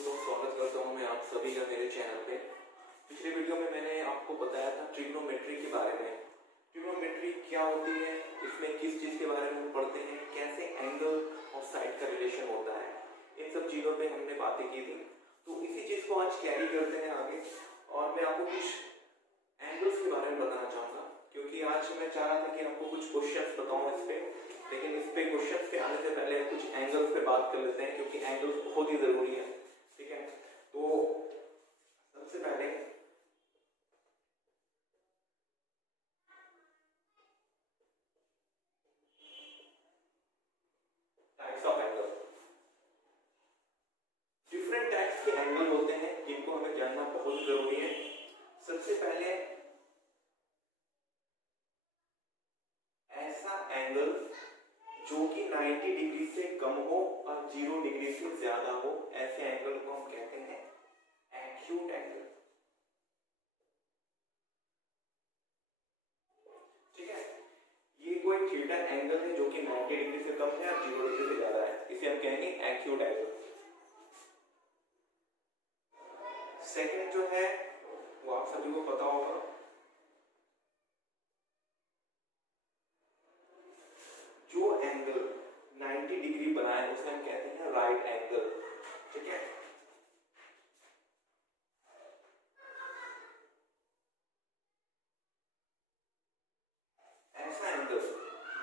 दोस्तों, स्वागत करता हूं मैं आप सभी का मेरे चैनल पे। पिछले वीडियो में मैंने आपको बताया था ट्रिग्नोमेट्री के बारे में। ट्रिग्नोमेट्री क्या होती है, इसमें किस चीज़ के बारे में हम पढ़ते हैं, कैसे एंगल और साइड का रिलेशन होता है, इन सब चीज़ों पे हमने बातें की थी। तो इसी चीज़ को आज कैरी करते हैं आगे, और मैं आपको कुछ एंगल्स के बारे में बताना चाहूँगा, क्योंकि आज मैं चाह रहा था कि आपको कुछ क्वेश्चंस बताऊँ इस पर, लेकिन इस पे क्वेश्चंस पे आने से पहले कुछ एंगल्स पे बात कर लेते हैं, क्योंकि एंगल्स बहुत ही ज़रूरी है। ठीक है, तो सबसे पहले types of angle. Different types के एंगल होते हैं जिनको हमें जानना बहुत ज़रूरी है। सबसे पहले ऐसा एंगल जो कि 90 डिग्री से कम हो और 0 डिग्री से ज्यादा हो, ऐसे एंगल को हम कहते हैं एक्यूट एंगल। ठीक है, ये कोई थीटा एंगल है जो कि 90 डिग्री से कम है और 0 डिग्री से ज्यादा है, इसे हम कहेंगे एक्यूट एंगल। सेकंड जो है वो आप सभी को पता होगा, जो एंगल 90 डिग्री बनाए उसे हम कहते हैं राइट एंगल। ठीक है, ऐसा एंगल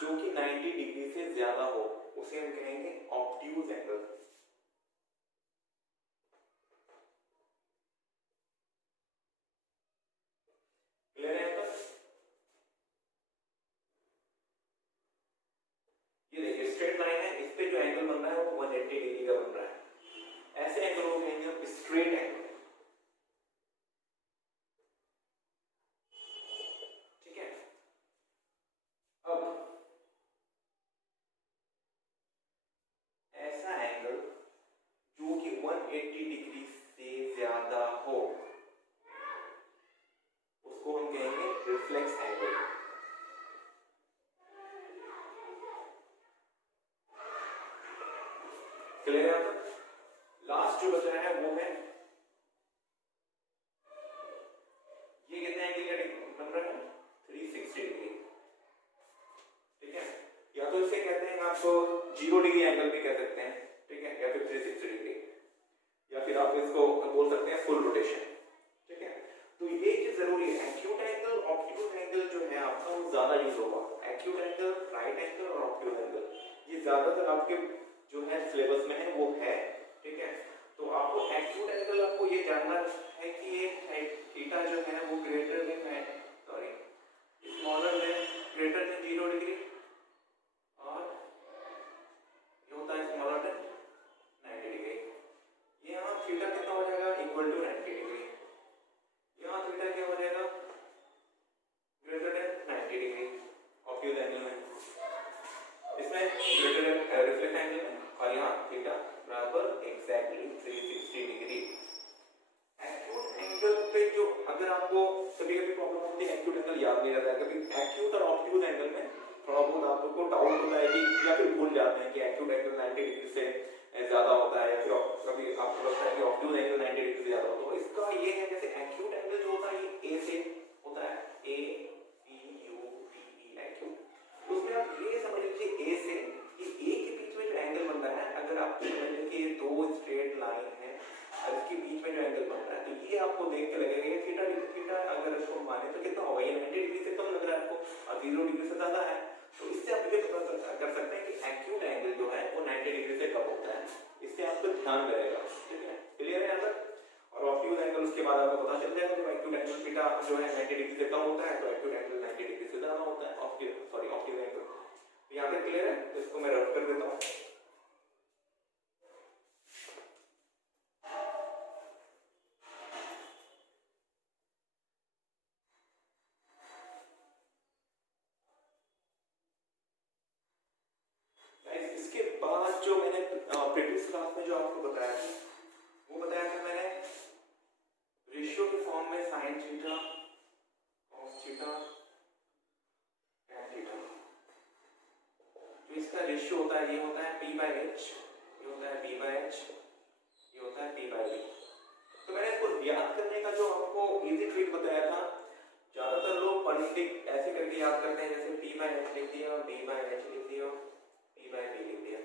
जो कि 90 डिग्री से ज्यादा हो उसे हम कहेंगे ऑब्ट्यूज एंगल। क्लियर है आपका? ये देखिए स्ट्रेट लाइन है, इस पे जो एंगल बन रहा है वो 180 डिग्री का बन रहा है। ऐसे एंगल को कहेंगे हम स्ट्रेट एंगल। ठीक है, अब ऐसा एंगल जो कि 180 डिग्री से ज्यादा हो उसको हम कहेंगे रिफ्लेक्स एंगल। क्लियर है? लास्ट जो बचा है वो है, ये कितने एंगल का बन रहा है? 360 डिग्री। ठीक है, या तो इसे कहते हैं आप 0 डिग्री एंगल भी कह सकते हैं। ठीक है, या फिर 360 डिग्री, या फिर आप इसको बोल सकते हैं फुल रोटेशन। ठीक है, तो ये चीज जरूरी है। एक्यूट एंगल ऑब्ट्यूज एंगल जो है आपका वो ज्यादा यूज होगा। एक्यूट एंगल, राइट एंगल और ऑब्ट्यूज एंगल, ये ज्यादातर आपके जो है सिलेबस में है वो है। ठीक है, तो आपको एक्यूट एंगल आपको ये जानना है कि ये थीटा जो है वो ग्रेटर देन है, sorry smaller than greater than 0 degree, और ये होता है स्मॉलर देन 90 डिग्री। यहाँ थीटा कितना हो जाएगा? Equal to 90 degree. यहाँ थीटा क्या हो जाएगा? Greater than 90 degree obtuse angle में, इसमें ग्रेटर देन रिफ्लेक्ट एंगल में, और यहाँ थीटा बराबर एग्जैक्टली 360 डिग्री। एक्यूट एंगल पे जो अगर आपको कभी कभी प्रॉब्लम होती है, एक्यूट एंगल याद नहीं रहता है, कभी एक्यूट और ऑब्ट्यूज एंगल में थोड़ा बहुत आपको डाउट होता है कि, या फिर भूल जाते हैं कि एक्यूट एंगल 90 डिग्री से ज्यादा होता है, या फिर कभी आपको लगता है कि ऑब्ट्यूज एंगल 90 डिग्री से ज्यादा होता है। तो इसका ये है, जैसे एक्यूट एंगल जो होता है ये ए से होता है, ए सी यू टी ई एक्यूट। तो उसमें आप ये समझ लीजिए ए से ये ए के बीच में जो एंगल बन रहा है, अगर आप समझ लीजिए कि ये दो स्ट्रेट लाइन है और इसके बीच में जो एंगल बन रहा है, तो ये आपको देख के लगेगा ये थीटा डिग्री, थीटा अगर इसको माने तो कितना होगा? ये 90 डिग्री से कम लग रहा है आपको और 0 डिग्री से ज्यादा है। तो इससे आप ये पता कर सकते हैं कि एक्यूट एंगल जो है वो 90 डिग्री से कम होता है। इससे आपको ध्यान रहेगा। ठीक है, क्लियर है यहाँ तक? और ऑब्ट्यूज एंगल उसके बाद आपको पता चल जाएगा कि एक्यूट एंगल थीटा जो है 90 डिग्री से कम होता है, तो एक्यूट एंगल 90 डिग्री से ज्यादा होता है। ऑब्ट्यूज एंगल यहाँ पे क्लियर है? तो इसको मैं रफ कर देता हूँ। इसके बाद जो मैंने प्रीवियस क्लास में जो आपको बताया था, वो बताया था मैंने रेशियो के फॉर्म में sine theta, cos theta, tan theta. जो इसका रेशियो होता है ये होता है p/h, ये होता है p/h, ये होता है p/l। इसलिए ऐसे करके याद करते हैं, जैसे P बाय H लिख दिया, B बाय H लिख दिया, P बाय B लिख दिया।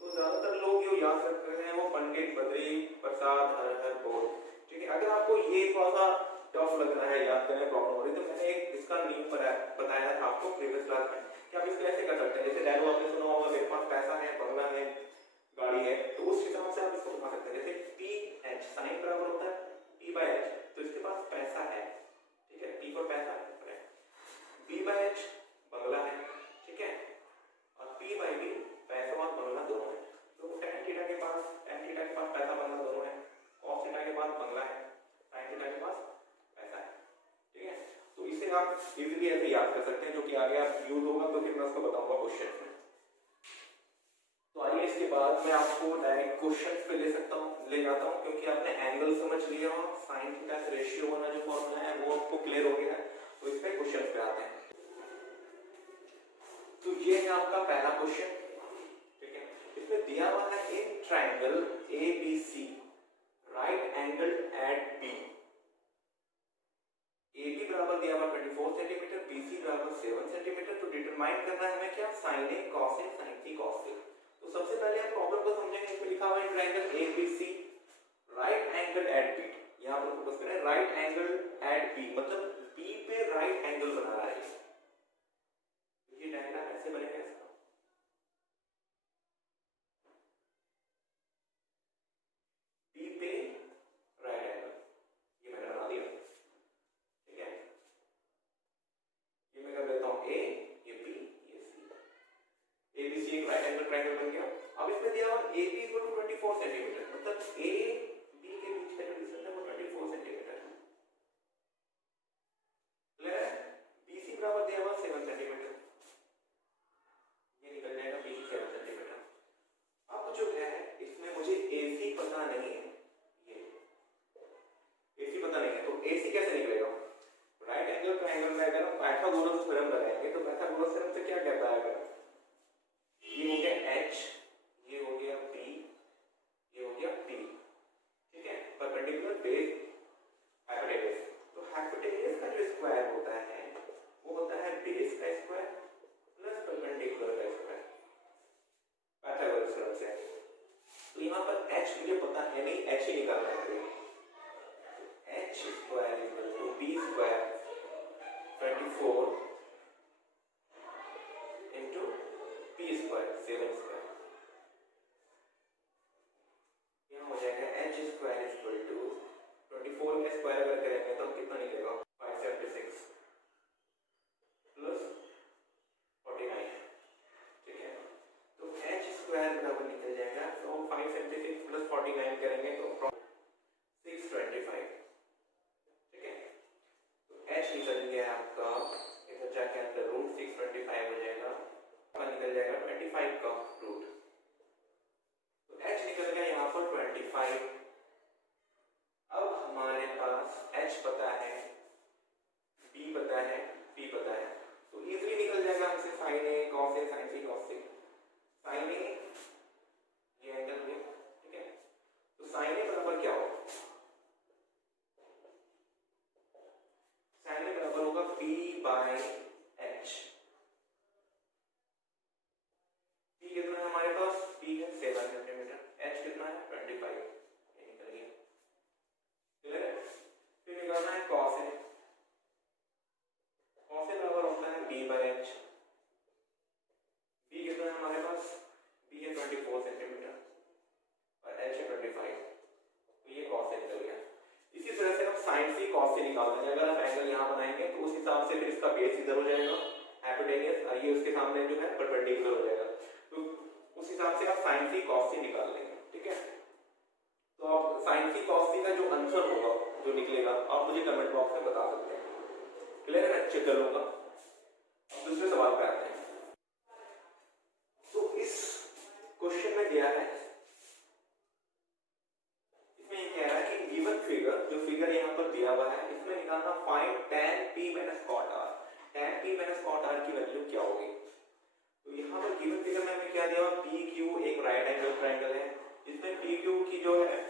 तो ज्यादातर लोग जो याद रखते हैं वो पंडित बद्री प्रसाद हर हर बोल। ठीक है, अगर आपको ये थोड़ा सा टफ लग रहा है याद करने प्रॉब्लम हो रही है, तो मैंने एक इसका नियम बताया था आपको प्रीवियस क्लास में कि आप इसको ऐसे कर सकते हैं। जैसे डायलॉग आपने सुना होगा, मेरे पास पैसा है, बंगला है, गाड़ी है, तो उस हिसाब से आप इसको बना सकते हैं। जैसे P H साइन बराबर होता है P बाय H, तो इसके पास पैसा है, ठीक है, P पर पैसा है, B बाय H बंगला है, ठीक है, और P बाय B पैसा और बंगला दोनों है। तो tan थीटा के पास पैसा बंगला दोनों है, cos थीटा के पास बंगला है, sin थीटा के पास पैसा है, ठीक है। तो इसे आप इजीली ऐसे याद कर सकते हैं, जो कि आगे आप यूज होगा, तो फिर मैं उसको बताऊंगा क्वेश्चन में। तो आइए इसके बाद मैं आपको डायरेक्ट क्वेश्चन पे ले जाता हूँ, क्योंकि आपने एंगल समझ लिया और साइन थीटा से रेशियो वाला जो फॉर्मूला है वो आपको क्लियर हो गया है। तो इस पे क्वेश्चन पे आते हैं। तो ये है आपका पहला क्वेश्चन, ठीक है। इसमें दिया हुआ है in triangle ABC right angle at B, AB बराबर दिया हुआ 24 सेंटीमीटर, BC बराबर 7 सेंटीमीटर। तो डिटरमाइन करना है हमें क्या, sin A cos A sin C cos A। तो सबसे पहले हम प्रॉब्लम को समझेंगे। इसमें लिखा हुआ है triangle ABC right angle at B, यहां पर फोकस करें, राइट एंगल एट B मतलब B पे राइट एंगल बना रहा है। ये डायग्राम ऐसे बनेगा इसका, B पे राइट एंगल, ये मैंने बना दिया, ठीक है। ये मैं कर देता हूं A, ये B, ये C, ABC एक राइट एंगल ट्रायंगल बन गया। अब इसमें दिया हुआ AB 24 सेंटीमीटर, मतलब A B के बीच का जो डिस्टेंस है वो 24 सेंटीमीटर है। BC बराबर दिया हुआ 7 सेंटीमीटर, ये निकल जाएगा BC 7 सेंटीमीटर। अब जो है इसमें मुझे AC पता नहीं है, ये AC पता नहीं है, तो AC कैसे निकलेगा? राइट एंगल ट्रायंगल में अगर हम पाइथागोरस थ्योरम लगाएंगे तो पाइथागोरस थ्योरम से क्या कहता है, अगर ये हो गया H, ये हो गया B, ये हो गया P, ठीक है, परपेंडिकुलर बेस हाइपोटेन्यूज। तो हाइपोटेन्यूज का जो स्क्वायर होता है वो होता है बेस का स्क्वायर प्लस परपेंडिकुलर का स्क्वायर, पाइथागोरस थ्योरम से। तो यहाँ पर H मुझे पता है नहीं, H ही निकालना है। H square equal to B square 24 into P square 7 square, यहाँ हो जाएगा H स्क्वायर इक्वल टू 24 का स्क्वायर अगर करेंगे तो कितना निकलेगा, 576 प्लस 49, ठीक है। तो H स्क्वायर बराबर निकल जाएगा, तो 576 प्लस 49 करेंगे तो 625, ठीक है। तो H निकल गया आपका, इधर जाके अंदर रूट 625 हो जाएगा, निकल जाएगा 25 का रूट। तो H निकल गया यहाँ पर 25। अब हमारे पास H पता है, B पता है, P पता है, तो इजीली निकल जाएगा हमसे sin A cos A sin C cos C। sin A ये एंगल है, ठीक है, तो sin A बराबर क्या होगा, sin A बराबर होगा P बाय H। P कितना है हमारे पास, P है 7 सेंटीमीटर, H कितना है 25, ये निकल गया, क्लियर है। फिर निकालना है cos A, cos A बराबर होता है B बाय H। B कितना है हमारे पास, B है 24 सेंटीमीटर और H है 25, तो ये cos A निकल गया। इसी तरह से हम sin C cos C निकाल देंगे। अगर आप एंगल यहाँ बनाएंगे तो उस हिसाब से फिर इसका बेस इधर हो जाएगा हाइपोटेन्यूज, और ये उसके सामने जो है परपेंडिकुलर हो जाएगा, तो उस हिसाब से आप sin C cos C निकाल लेंगे, ठीक है। तो आप sin C cos C का जो आंसर होगा, जो निकलेगा, आप मुझे कमेंट बॉक्स में बता सकते हैं, क्लियर है, मैं चेक कर लूंगा। अब दूसरे सवाल पे आते हैं। तो इस क्वेश्चन में दिया है, इसमें ये कह रहा है कि गिवन फिगर, जो फिगर यहाँ पर दिया हुआ है, इसमें निकालना find tan P minus cot R। tan P minus cot R की वैल्यू क्या होगी? तो यहाँ पर गिवन फिगर में हमें क्या दिया हुआ, PQ एक राइट एंगल ट्रायंगल है, इसमें PQ की जो है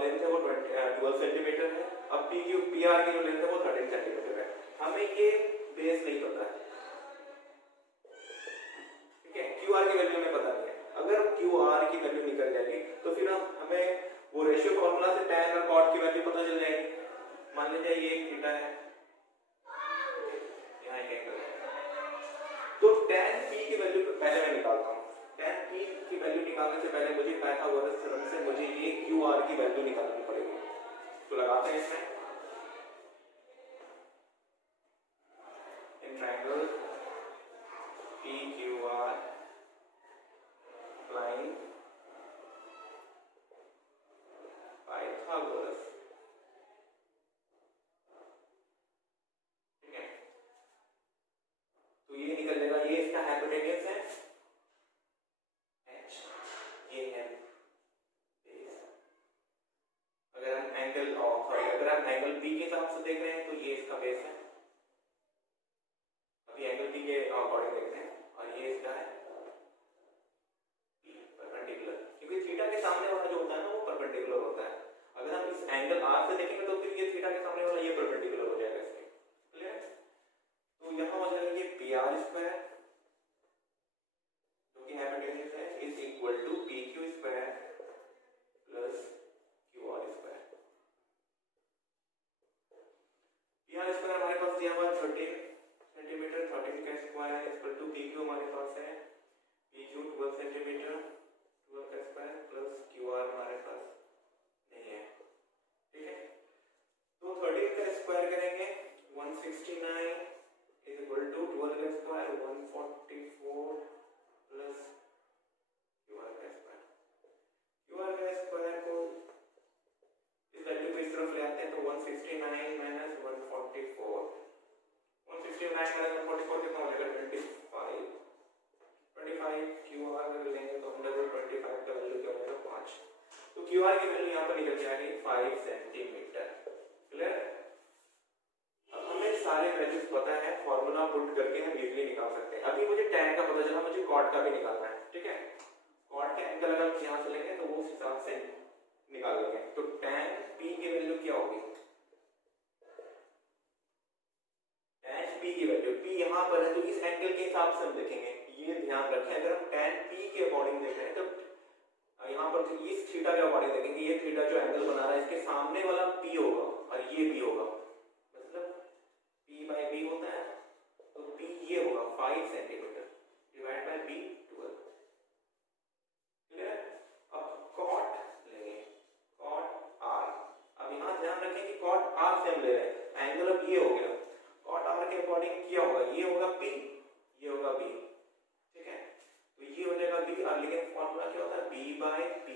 लेंथ है वो 12 सेंटीमीटर है। अब PR की जो लेंथ है वो 13 सेंटीमीटर है। हमें ये बेस नहीं पता है, ठीक है, क्यू आर की वैल्यू हमें पता नहीं है। अगर क्यू आर की वैल्यू निकल जाएगी तो फिर हमें वो रेशियो फॉर्मूला से tan और cot की वैल्यू पता चल जाएगी। मान लीजिए ये एक थीटा है, यहाँ एक एंगल है, तो tan p की वैल्यू पहले मैं निकालता हूँ। tan p की वैल्यू निकालने से पहले मुझे पाइथागोरस थ्योरम से मुझे ये क्यू आर की वैल्यू निकालनी पड़ेगी। तो लगाते हैं इसमें, in triangle P Q R line Pythagoras, ठीक है, तो ये निकल जाएगा, ये इसका हाइपोटेन्यूज है h, ये है बेस। अगर हम एंगल अगर हम एंगल p के हिसाब से देख रहे हैं तो ये इसका बेस है, अभी एंगल p के अकॉर्डिंग देखते हैं, और ये इसका है परपेंडिकुलर, क्योंकि थीटा के सामने वाला जो होता है ना वो परपेंडिकुलर होता है। अगर हम इस एंगल r से देखेंगे तो फिर ये थीटा के सामने वाला ये परपेंडिकुलर हो जाएगा इसके, क्लियर? तो यहाँ हो जाएगा ये pr स्क्वायर जो कि हाइपोटेन्यूज है is equal to pq square plus qr square. pr square हमारे पास दिया हुआ है 13 सेंटीमीटर, 13 का स्क्वायर इक्वल टू pq हमारे पास है pq 12 सेंटीमीटर, 12 का स्क्वायर प्लस qr हमारे पास नहीं है, ठीक है। तो 13 का स्क्वायर करेंगे 169 इज इक्वल टू 12 का स्क्वायर 144 प्लस qr का स्क्वायर। qr का स्क्वायर को इस वैल्यू को इस तरफ ले आते हैं तो 169 माइनस 144, 169 माइनस 144 कितना हो जाएगा 25, 25 qr अगर लेंगे तो हम डबल 25 का वैल्यू क्या होगा 5, तो qr की वैल्यू यहाँ पर निकल जाएगी 5 सेंटीमीटर, क्लियर? अब हमें सारे वैल्यूज पता है, फार्मूला पुट करके हम इजीली निकाल सकते हैं। अभी मुझे tan का पता चला, मुझे cot का भी निकालना है, ठीक है। cot के एंगल अगर हम यहाँ से लेंगे तो वो उस हिसाब से निकाल लेंगे। तो tan p की वैल्यू क्या होगी, tan p की वैल्यू, p यहाँ पर है तो इस एंगल के हिसाब से हम देखेंगे, ये ध्यान रखें। अगर हम tan p के अकॉर्डिंग देख रहे हैं तो यहाँ पर इस थीटा के अकॉर्डिंग देखेंगे, ये थीटा जो एंगल बना रहा है इसके सामने वाला p होगा और ये b होगा, मतलब p by b होता है, तो p ये होगा 5 centimetre divide by b 12, clear? अब cot लेंगे, cot r, अब यहाँ ध्यान रखें कि cot r से हम ले रहे हैं, एंगल अब ये हो गया, cot r के अकॉर्डिंग क्या होगा, ये होगा p, ये होगा b, ठीक है, तो ये हो जाएगा b, और लेकिन फॉर्मूला क्या होता है b by p,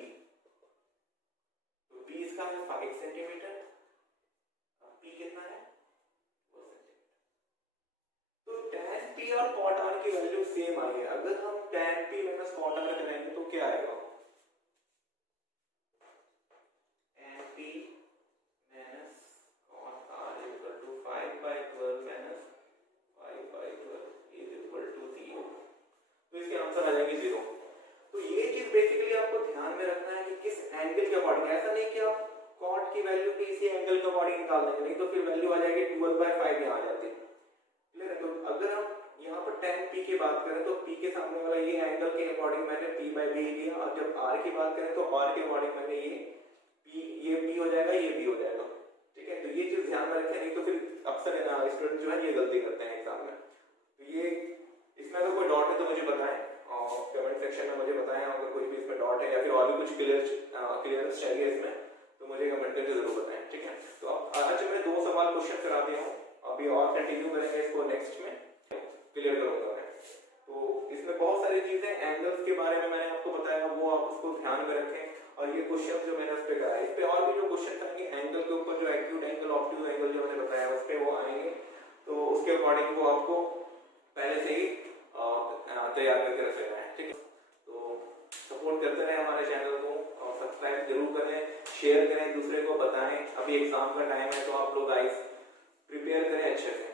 तो b इसका है 5 सेंटीमीटर, p कितना है 2 सेंटीमीटर। तो tan p और cot r की वैल्यू सेम आई है, अगर हम tan p minus cot r करेंगे तो क्या आएगा, tan p minus cot r equal to 5 by 12 minus 5 by 12 is equal to 0, तो इसके आंसर आ जाएंगे 0। तो ये चीज बेसिकली आपको ध्यान में रखना है कि किस एंगल के अकॉर्डिंग, ऐसा नहीं कि आप cot की वैल्यू भी इसी एंगल के अकॉर्डिंग निकाल देंगे, नहीं तो फिर वैल्यू आ जाएगी 12/5 यहाँ आ जाती है, क्लियर है? तो अगर हम यहाँ पर tan p की बात करें तो p के सामने वाला ये एंगल के अकॉर्डिंग मैंने p by b दिया, और जब r की बात करें तो r के अकॉर्डिंग मैंने ये p हो जाएगा, ये b हो जाएगा, ठीक है। तो ये चीज ध्यान में रखें, नहीं तो फिर अक्सर स्टूडेंट जो है ये गलती करते हैं एग्जाम में। तो ये इसमें अगर कोई डॉट है तो मुझे बताएं, और कमेंट सेक्शन में मुझे बताएं अगर कोई भी इसमें डॉट है या फिर और भी कुछ क्लियरेंस चाहिए इसमें, तो मुझे कमेंट करके जरूर बताएं, ठीक है। तो आज मैं 2 सवाल क्वेश्चन करा दिया हूँ, अभी और कंटिन्यू करेंगे इसको, नेक्स्ट में क्लियर करूंगा मैं। तो इसमें बहुत सारी चीजें एंगल्स के बारे में मैंने आपको बताया, वो आप उसको ध्यान में रखें, और ये क्वेश्चन जो मैंने उस पे कराया, इस पे और भी जो क्वेश्चन आएंगे एंगल के ऊपर, जो एक्यूट एंगल ऑब्ट्यूज एंगल जो मैंने बताया उस पे वो आएंगे, तो उसके अकॉर्डिंग वो आपको पहले से ही तैयार करके रख लेना है, ठीक है। तो सपोर्ट करते रहे हमारे चैनल को, और सब्सक्राइब जरूर करें, शेयर करें, दूसरे को बताएं। अभी एग्जाम का टाइम है तो आप लोग गाइस प्रिपेयर करें अच्छे से।